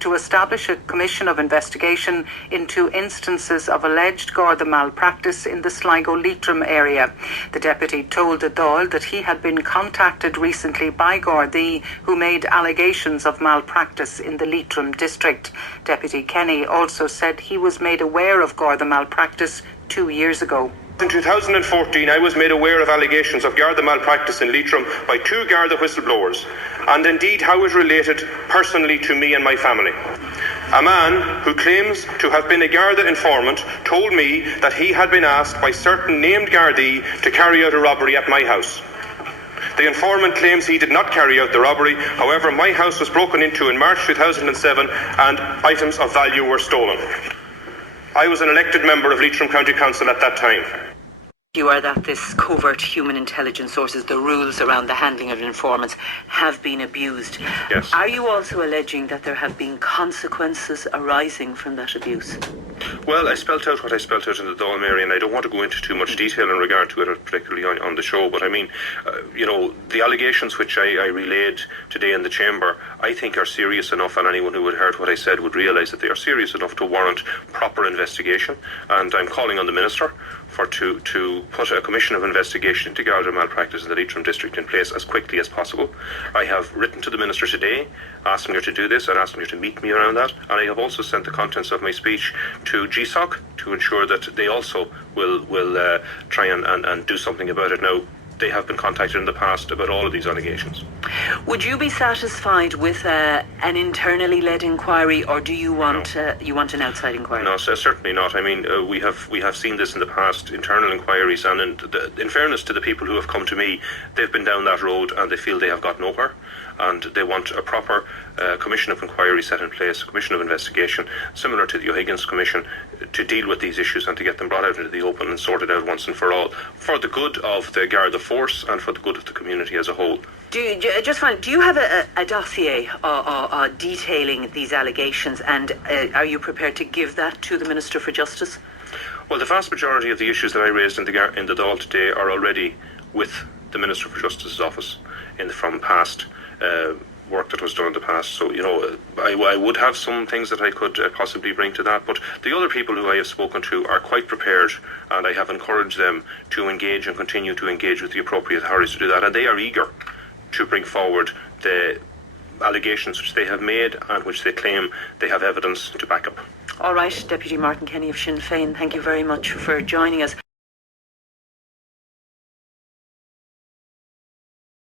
to establish a commission of investigation into instances of alleged Garda malpractice in the Sligo-Leitrim area. The deputy told the Dáil that he had been contacted recently by Gardaí who made allegations of malpractice in the Leitrim district. Deputy Kenny also said he was made aware of Garda malpractice 2 years ago. In 2014, I was made aware of allegations of Garda malpractice in Leitrim by 2 Garda whistleblowers, and indeed how it related personally to me and my family. A man who claims to have been a Garda informant told me that he had been asked by certain named Gardaí to carry out a robbery at my house. The informant claims he did not carry out the robbery. However, my house was broken into in March 2007 and items of value were stolen. I was an elected member of Leitrim County Council at that time. You are that this covert human intelligence sources, the rules around the handling of informants, have been abused. Yes. Are you also alleging that there have been consequences arising from that abuse? Well, I spelt out what I spelt out in the Dáil, Mary, and I don't want to go into too much detail in regard to it, particularly on the show, but I mean, the allegations which I relayed today in the Chamber, I think are serious enough, and anyone who had heard what I said would realise that they are serious enough to warrant proper investigation, and I'm calling on the Minister to put a commission of investigation into Garda malpractice in the Leitrim district in place as quickly as possible. I have written to the Minister today asking her to do this and asking her to meet me around that, and I have also sent the contents of my speech to GSOC to ensure that they also will try and do something about it. Now, they have been contacted in the past about all of these allegations. Would you be satisfied with an internally led inquiry, or do you want an outside inquiry? No, certainly not. I mean, we have seen this in the past, internal inquiries, and in fairness to the people who have come to me, they've been down that road and they feel they have got nowhere, and they want a proper commission of inquiry set in place, a commission of investigation, similar to the O'Higgins Commission, to deal with these issues and to get them brought out into the open and sorted out once and for all, for the good of the Garda force and for the good of the community as a whole. Do you have a dossier detailing these allegations, and are you prepared to give that to the Minister for Justice? Well, the vast majority of the issues that I raised in the Dáil today are already with the Minister for Justice's office from past work that was done in the past. So, I would have some things that I could possibly bring to that, but the other people who I have spoken to are quite prepared, and I have encouraged them to engage and continue to engage with the appropriate authorities to do that, and they are eager to bring forward the allegations which they have made and which they claim they have evidence to back up. All right, Deputy Martin Kenny of Sinn Féin, thank you very much for joining us.